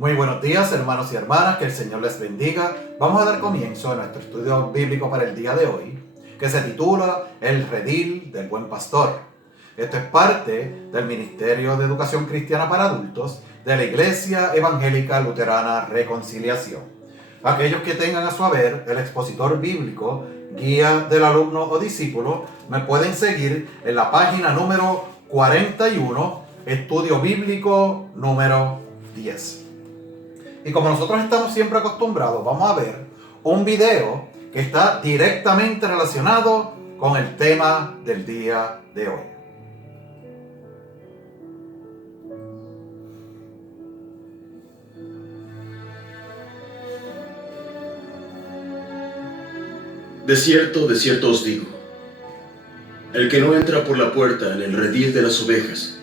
Muy buenos días, hermanos y hermanas, que el Señor les bendiga. Vamos a dar comienzo a nuestro estudio bíblico para el día de hoy, que se titula El redil del buen pastor. Esto es parte del Ministerio de Educación Cristiana para Adultos de la Iglesia Evangélica Luterana Reconciliación. Aquellos que tengan a su haber el expositor bíblico, guía del alumno o discípulo, me pueden seguir en la página número 41, estudio bíblico número 10. Y como nosotros estamos siempre acostumbrados, vamos a ver un video que está directamente relacionado con el tema del día de hoy. De cierto os digo, el que no entra por la puerta en el redil de las ovejas,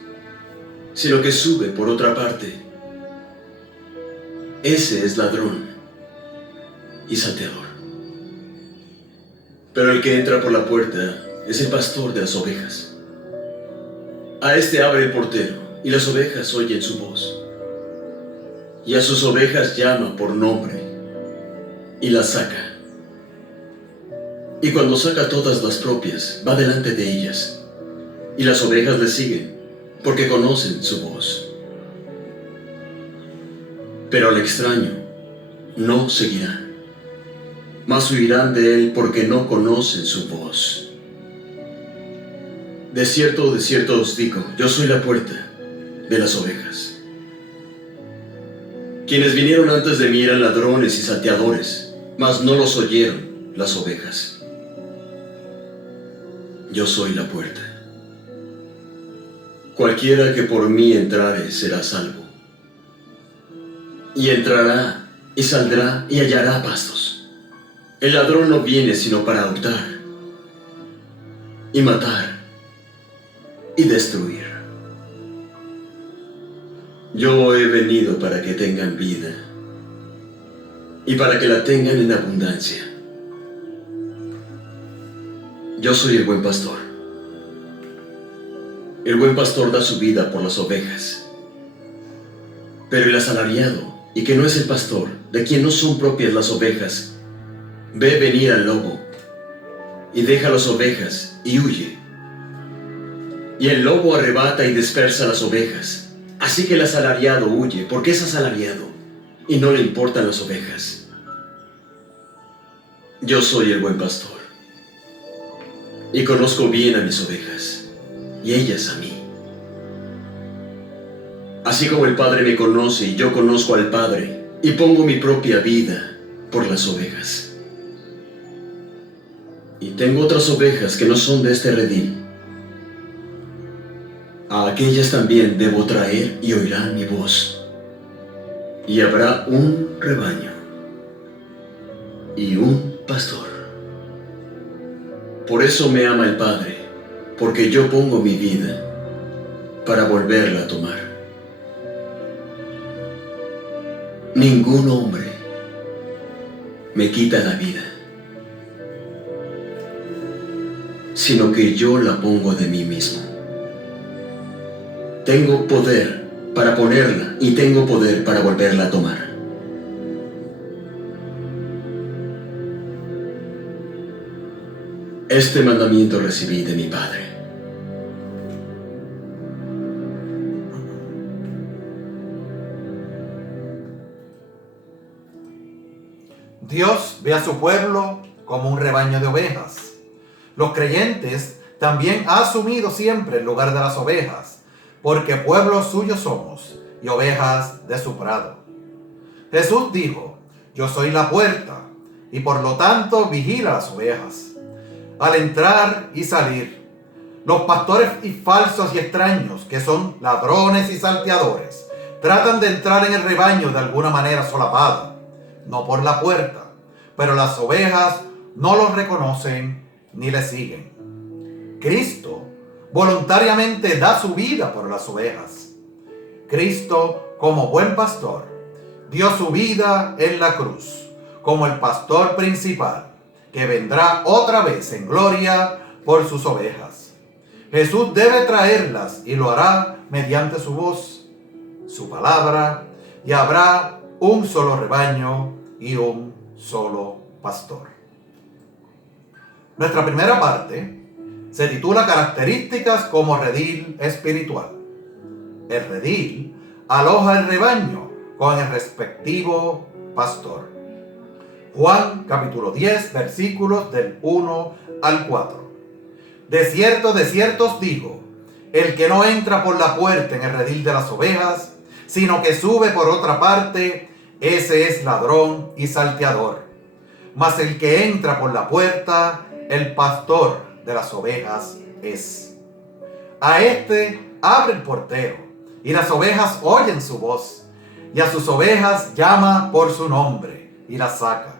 sino que sube por otra parte, ese es ladrón y salteador. Pero el que entra por la puerta es el pastor de las ovejas. A este abre el portero, y las ovejas oyen su voz. Y a sus ovejas llama por nombre, y las saca. Y cuando saca todas las propias, va delante de ellas, y las ovejas le siguen, porque conocen su voz. Pero al extraño no seguirán, mas huirán de él porque no conocen su voz. De cierto os digo, yo soy la puerta de las ovejas. Quienes vinieron antes de mí eran ladrones y salteadores, mas no los oyeron las ovejas. Yo soy la puerta. Cualquiera que por mí entrare será salvo. Y entrará, y saldrá, y hallará pastos. El ladrón no viene sino para hurtar, y matar, y destruir. Yo he venido para que tengan vida, y para que la tengan en abundancia. Yo soy el buen pastor. El buen pastor da su vida por las ovejas. Pero el asalariado, y que no es el pastor, de quien no son propias las ovejas, ve venir al lobo, y deja las ovejas, y huye. Y el lobo arrebata y dispersa las ovejas. Así que el asalariado huye, porque es asalariado, y no le importan las ovejas. Yo soy el buen pastor, y conozco bien a mis ovejas, y ellas a mí. Así como el Padre me conoce y yo conozco al Padre, y pongo mi propia vida por las ovejas. Y tengo otras ovejas que no son de este redil. A aquellas también debo traer y oirán mi voz. Y habrá un rebaño y un pastor. Por eso me ama el Padre, porque yo pongo mi vida para volverla a tomar. Ningún hombre me quita la vida, sino que yo la pongo de mí mismo. Tengo poder para ponerla y tengo poder para volverla a tomar. Este mandamiento recibí de mi Padre. Dios ve a su pueblo como un rebaño de ovejas. Los creyentes también han asumido siempre el lugar de las ovejas, porque pueblo suyo somos y ovejas de su prado. Jesús dijo: yo soy la puerta, y por lo tanto vigila las ovejas. Al entrar y salir, los pastores y falsos y extraños, que son ladrones y salteadores, tratan de entrar en el rebaño de alguna manera solapada, no por la puerta, pero las ovejas no los reconocen ni le siguen. Cristo voluntariamente da su vida por las ovejas. Cristo, como buen pastor, dio su vida en la cruz, como el pastor principal, que vendrá otra vez en gloria por sus ovejas. Jesús debe traerlas y lo hará mediante su voz, su palabra y habrá un solo rebaño y un solo pastor. Nuestra primera parte se titula Características como redil espiritual. El redil aloja el rebaño con el respectivo pastor. Juan capítulo 10 versículos del 1 al 4. De cierto os digo, el que no entra por la puerta en el redil de las ovejas, sino que sube por otra parte, ese es ladrón y salteador. Mas el que entra por la puerta, el pastor de las ovejas es. A este abre el portero, y las ovejas oyen su voz, y a sus ovejas llama por su nombre, y las saca.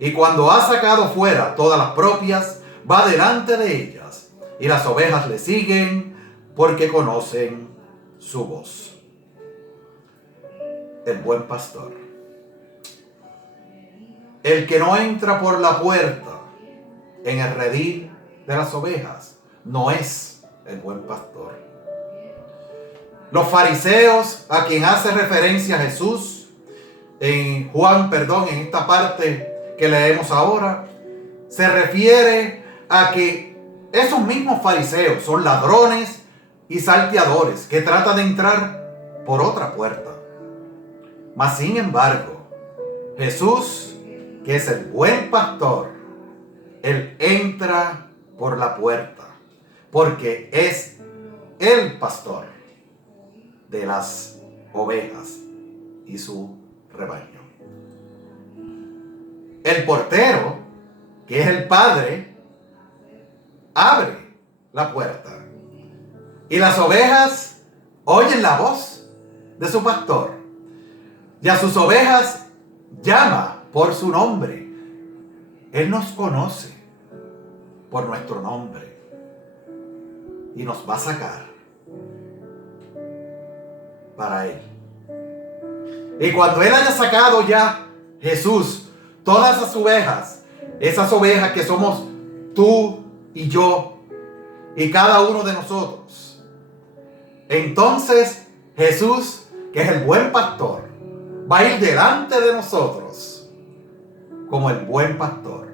Y cuando ha sacado fuera todas las propias, va delante de ellas, y las ovejas le siguen, porque conocen su voz. El buen pastor. El que no entra por la puerta en el redil de las ovejas no es el buen pastor. Los fariseos, a quien hace referencia Jesús en en esta parte que leemos ahora, se refiere a que esos mismos fariseos son ladrones y salteadores que tratan de entrar por otra puerta. Mas sin embargo, Jesús, que es el buen pastor, Él entra por la puerta, porque es el pastor de las ovejas y su rebaño. El portero, que es el padre, abre la puerta, y las ovejas oyen la voz de su pastor, y a sus ovejas llama por su nombre. Él nos conoce por nuestro nombre y nos va a sacar para Él. Y cuando Él haya sacado ya, Jesús, todas esas ovejas que somos tú y yo y cada uno de nosotros, entonces Jesús, que es el buen pastor, va a ir delante de nosotros como el buen pastor.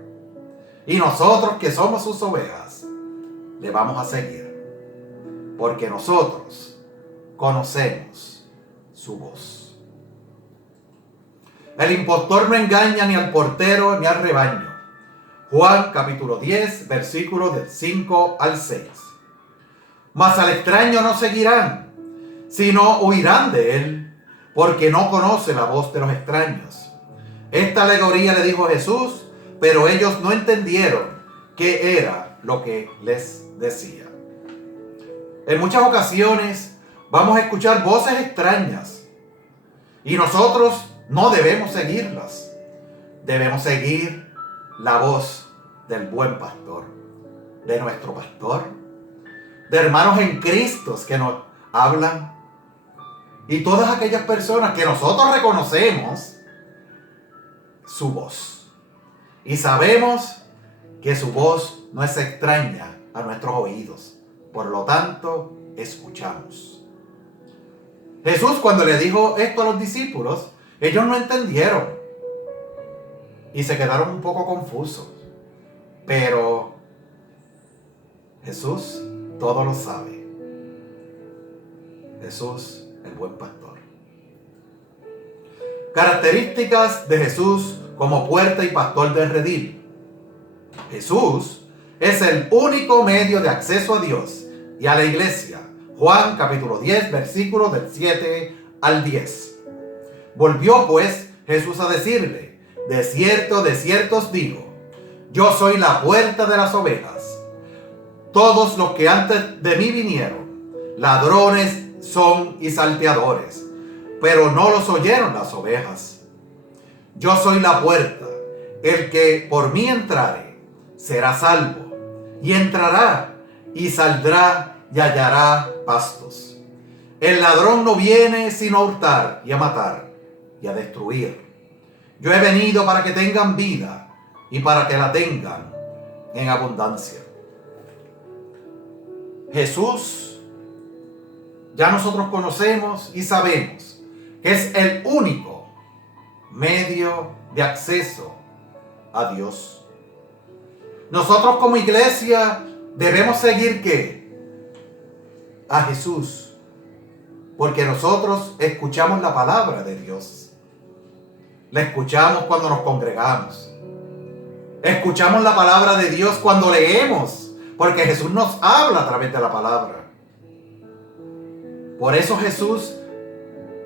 Y nosotros, que somos sus ovejas, le vamos a seguir, porque nosotros conocemos su voz. El impostor no engaña ni al portero ni al rebaño. Juan capítulo 10, versículos del 5 al 6. Mas al extraño no seguirán, sino huirán de él, porque no conoce la voz de los extraños. Esta alegoría le dijo Jesús, pero ellos no entendieron qué era lo que les decía. En muchas ocasiones vamos a escuchar voces extrañas y nosotros no debemos seguirlas. Debemos seguir la voz del buen pastor, de nuestro pastor, de hermanos en Cristo que nos hablan, y todas aquellas personas que nosotros reconocemos su voz y sabemos que su voz no es extraña a nuestros oídos, por lo tanto escuchamos. Jesús, cuando le dijo esto a los discípulos, ellos no entendieron y se quedaron un poco confusos, pero Jesús todo lo sabe. Jesús, el buen pastor. Características de Jesús como puerta y pastor del redil. Jesús es el único medio de acceso a Dios y a la iglesia. Juan capítulo 10, versículos del 7 al 10. Volvió pues Jesús a decirle: de cierto os digo, yo soy la puerta de las ovejas. Todos los que antes de mí vinieron, ladrones son y salteadores, pero no los oyeron las ovejas. Yo soy la puerta. El que por mí entrare será salvo, y entrará y saldrá y hallará pastos. El ladrón no viene sino a hurtar y a matar y a destruir. Yo he venido para que tengan vida y para que la tengan en abundancia. Jesús, ya nosotros conocemos y sabemos que es el único medio de acceso a Dios. Nosotros como iglesia debemos seguir ¿qué? A Jesús, porque nosotros escuchamos la palabra de Dios. La escuchamos cuando nos congregamos. Escuchamos la palabra de Dios cuando leemos, porque Jesús nos habla a través de la palabra. Por eso Jesús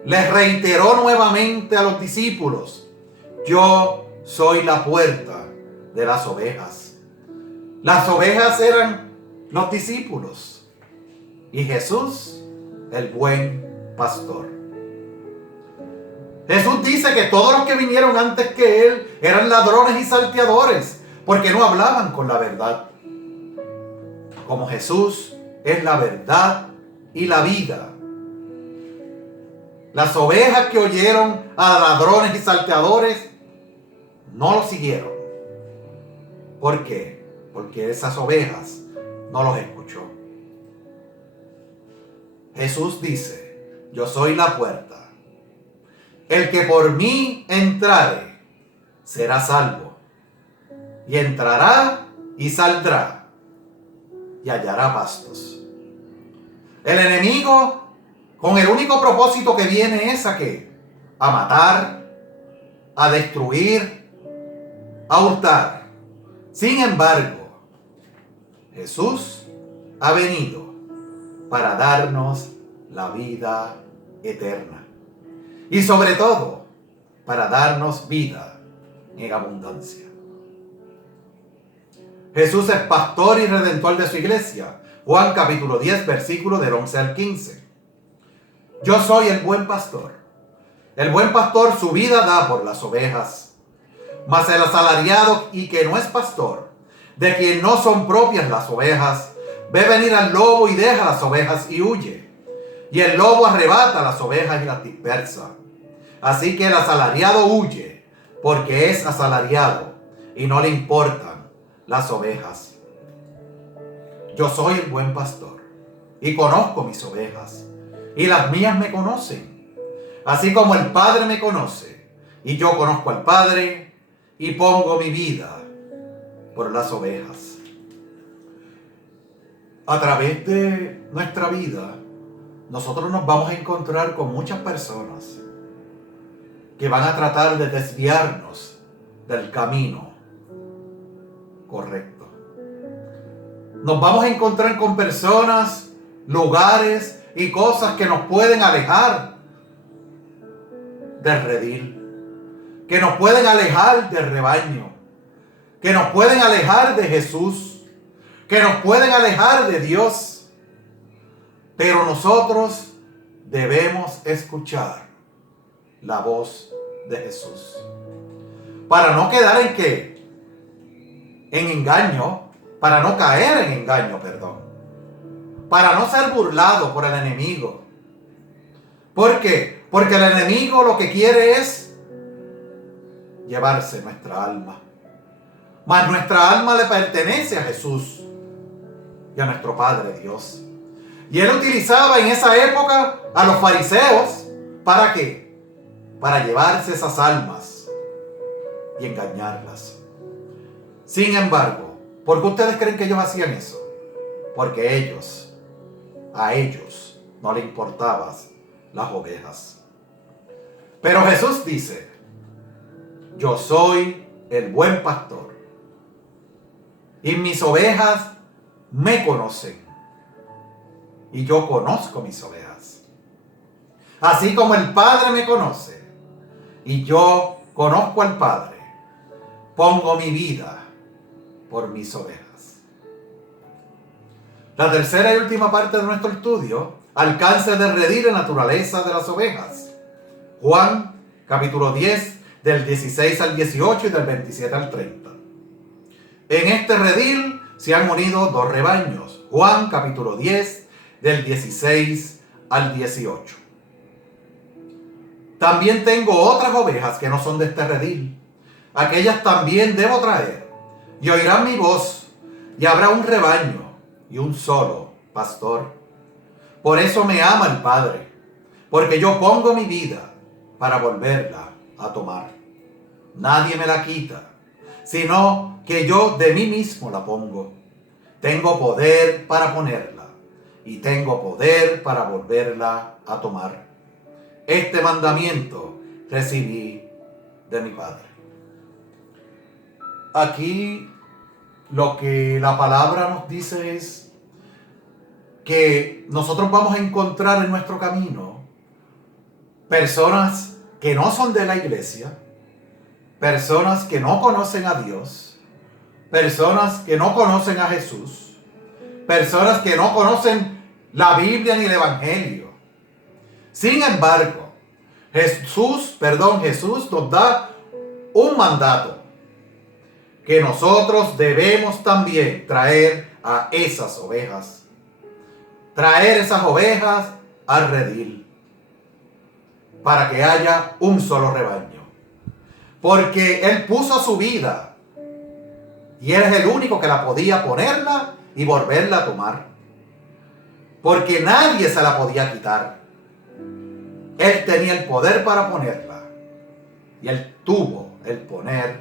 les reiteró nuevamente a los discípulos: yo soy la puerta de las ovejas. Las ovejas eran los discípulos y Jesús, el buen pastor. Jesús dice que todos los que vinieron antes que Él eran ladrones y salteadores, porque no hablaban con la verdad. Como Jesús es la verdad y la vida, las ovejas que oyeron a ladrones y salteadores no lo siguieron. ¿Por qué? Porque esas ovejas no los escuchó. Jesús dice: yo soy la puerta. El que por mí entrare será salvo, y entrará y saldrá y hallará pastos. El enemigo, con el único propósito que viene es ¿a qué? A matar, a destruir, a hurtar. Sin embargo, Jesús ha venido para darnos la vida eterna. Y sobre todo, para darnos vida en abundancia. Jesús es pastor y redentor de su iglesia. Juan capítulo 10, versículo del 11 al 15. Yo soy el buen pastor. El buen pastor su vida da por las ovejas. Mas el asalariado y que no es pastor, de quien no son propias las ovejas, ve venir al lobo y deja las ovejas y huye. Y el lobo arrebata las ovejas y las dispersa. Así que el asalariado huye, porque es asalariado y no le importan las ovejas. Yo soy el buen pastor y conozco mis ovejas, y las mías me conocen, así como el Padre me conoce, y yo conozco al Padre, y pongo mi vida por las ovejas. A través de nuestra vida, nosotros nos vamos a encontrar con muchas personas que van a tratar de desviarnos del camino correcto. Nos vamos a encontrar con personas, lugares y cosas que nos pueden alejar del redil, que nos pueden alejar del rebaño, que nos pueden alejar de Jesús, que nos pueden alejar de Dios. Pero nosotros debemos escuchar la voz de Jesús, para no quedar en qué, en engaño, para no caer en engaño, para no ser burlado por el enemigo. ¿Por qué? Porque el enemigo lo que quiere es llevarse nuestra alma, mas nuestra alma le pertenece a Jesús y a nuestro Padre Dios. Y él utilizaba en esa época a los fariseos, ¿para qué? Para llevarse esas almas y engañarlas. Sin embargo, ¿por qué ustedes creen que ellos hacían eso? Porque a ellos no les importaban las ovejas. Pero Jesús dice: yo soy el buen pastor, y mis ovejas me conocen, y yo conozco mis ovejas. Así como el Padre me conoce, y yo conozco al Padre, pongo mi vida por mis ovejas. La tercera y última parte de nuestro estudio: alcance de redil y naturaleza de las ovejas. Juan capítulo 10, del 16 al 18 y del 27 al 30. En este redil se han unido dos rebaños. Juan capítulo 10, del 16 al 18. También tengo otras ovejas que no son de este redil. Aquellas también debo traer, y oirán mi voz, y habrá un rebaño y un solo pastor. Por eso me ama el Padre, porque yo pongo mi vida para volverla a tomar. Nadie me la quita, sino que yo de mí mismo la pongo. Tengo poder para ponerla y tengo poder para volverla a tomar. Este mandamiento recibí de mi Padre. Aquí lo que la palabra nos dice es que nosotros vamos a encontrar en nuestro camino personas que no son de la iglesia, personas que no conocen a Dios, personas que no conocen a Jesús, personas que no conocen la Biblia ni el Evangelio. Sin embargo, Jesús nos da un mandato que nosotros debemos también traer a esas ovejas. Traer esas ovejas al redil para que haya un solo rebaño. Porque Él puso su vida y Él es el único que la podía ponerla y volverla a tomar. Porque nadie se la podía quitar. Él tenía el poder para ponerla y Él tuvo el poder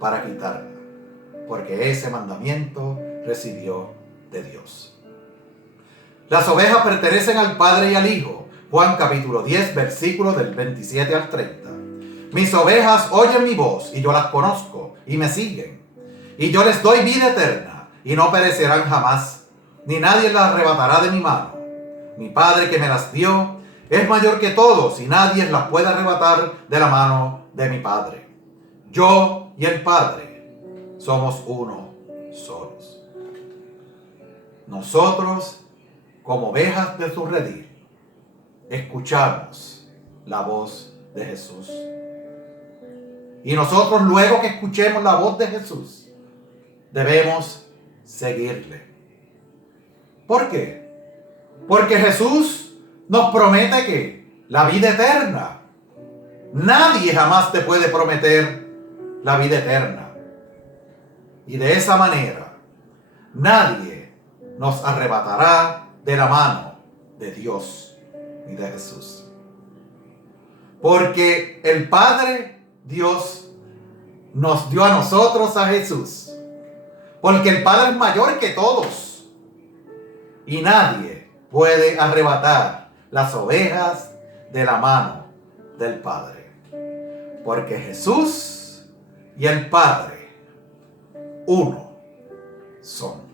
para quitarla. Porque ese mandamiento recibió de Dios. Las ovejas pertenecen al Padre y al Hijo. Juan capítulo 10, versículos del 27 al 30. Mis ovejas oyen mi voz y yo las conozco y me siguen. Y yo les doy vida eterna y no perecerán jamás, ni nadie las arrebatará de mi mano. Mi Padre que me las dio es mayor que todos y nadie las puede arrebatar de la mano de mi Padre. Yo y el Padre somos uno solos. Nosotros, como ovejas de su redil, escuchamos la voz de Jesús. Y nosotros, luego que escuchemos la voz de Jesús, debemos seguirle. ¿Por qué? Porque Jesús nos promete que la vida eterna. Nadie jamás te puede prometer la vida eterna. Y de esa manera, nadie nos arrebatará de la mano de Dios y de Jesús. Porque el Padre Dios nos dio a nosotros a Jesús. Porque el Padre es mayor que todos. Y nadie puede arrebatar las ovejas de la mano del Padre. Porque Jesús y el Padre, uno son.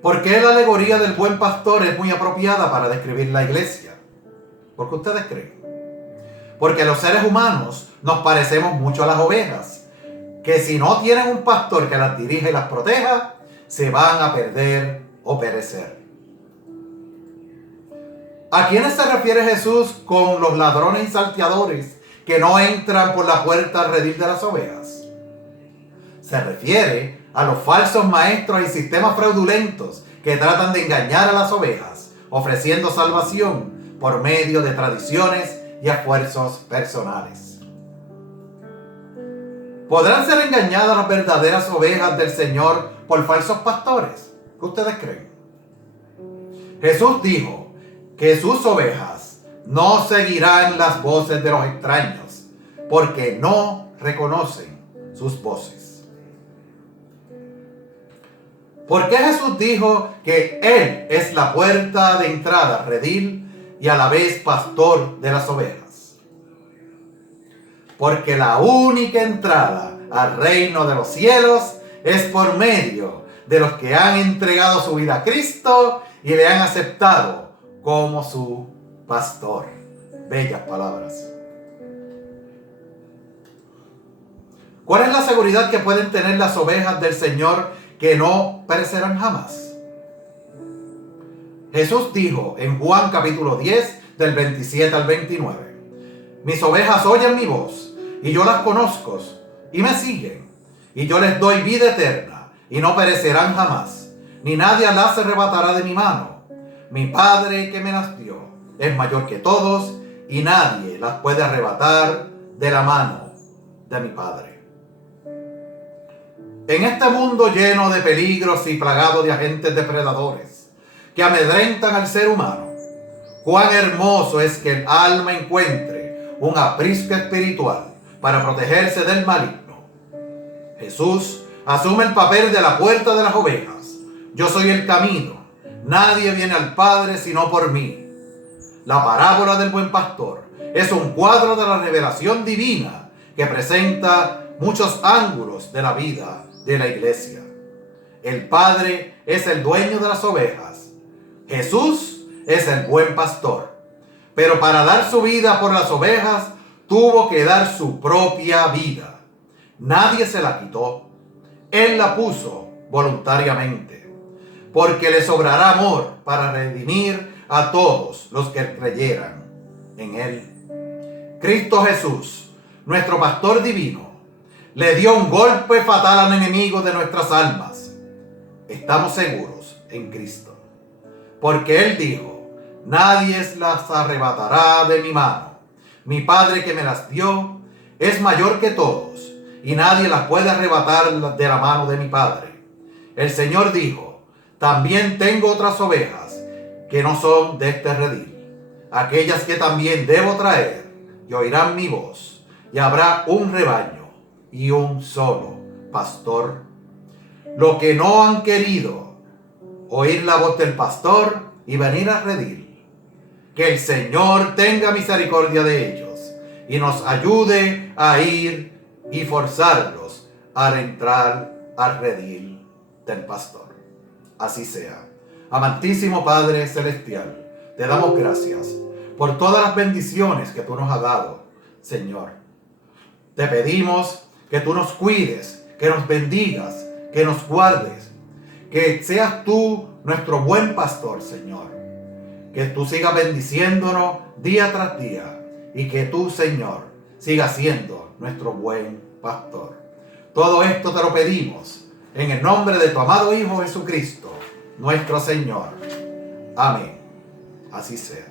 ¿Por qué la alegoría del buen pastor es muy apropiada para describir la iglesia? ¿Por qué ustedes creen? Porque los seres humanos nos parecemos mucho a las ovejas, que si no tienen un pastor que las dirija y las proteja, se van a perder o perecer. ¿A quiénes se refiere Jesús con los ladrones y salteadores que no entran por la puerta al redil de las ovejas? Se refiere a los falsos maestros y sistemas fraudulentos que tratan de engañar a las ovejas, ofreciendo salvación por medio de tradiciones y esfuerzos personales. ¿Podrán ser engañadas las verdaderas ovejas del Señor por falsos pastores? ¿Qué ustedes creen? Jesús dijo que sus ovejas no seguirán las voces de los extraños, porque no reconocen sus voces. ¿Por qué Jesús dijo que Él es la puerta de entrada al redil y a la vez pastor de las ovejas? Porque la única entrada al reino de los cielos es por medio de los que han entregado su vida a Cristo y le han aceptado como su pastor. Bellas palabras. ¿Cuál es la seguridad que pueden tener las ovejas del Señor que no perecerán jamás? Jesús dijo en Juan capítulo 10 del 27 al 29. Mis ovejas oyen mi voz y yo las conozco y me siguen. Y yo les doy vida eterna y no perecerán jamás, ni nadie las arrebatará de mi mano. Mi Padre que me las dio es mayor que todos y nadie las puede arrebatar de la mano de mi Padre. En este mundo lleno de peligros y plagado de agentes depredadores que amedrentan al ser humano, Cuán hermoso es que el alma encuentre un aprisco espiritual para protegerse del maligno. Jesús asume el papel de la puerta de las ovejas. Yo soy el camino. Nadie viene al Padre sino por mí. La parábola del buen pastor es un cuadro de la revelación divina que presenta muchos ángulos de la vida de la iglesia. El Padre es el dueño de las ovejas. Jesús es el buen pastor. Pero para dar su vida por las ovejas, tuvo que dar su propia vida. Nadie se la quitó. Él la puso voluntariamente, porque le sobrará amor para redimir a todos los que creyeran en Él. Cristo Jesús, nuestro pastor divino, le dio un golpe fatal al enemigo de nuestras almas. Estamos seguros en Cristo, porque Él dijo: nadie las arrebatará de mi mano. Mi Padre que me las dio es mayor que todos, y nadie las puede arrebatar de la mano de mi Padre. El Señor dijo: también tengo otras ovejas que no son de este redil, aquellas que también debo traer, y oirán mi voz, y habrá un rebaño y un solo pastor. Lo que no han querido oír la voz del pastor y venir al redil, que el Señor tenga misericordia de ellos y nos ayude a ir y forzarlos a entrar al redil del pastor. Así sea. Amantísimo Padre Celestial, te damos gracias por todas las bendiciones que tú nos has dado, Señor. Te pedimos que tú nos cuides, que nos bendigas, que nos guardes, que seas tú nuestro buen pastor, Señor. Que tú sigas bendiciéndonos día tras día y que tú, Señor, sigas siendo nuestro buen pastor. Todo esto te lo pedimos en el nombre de tu amado Hijo Jesucristo, nuestro Señor. Amén. Así sea.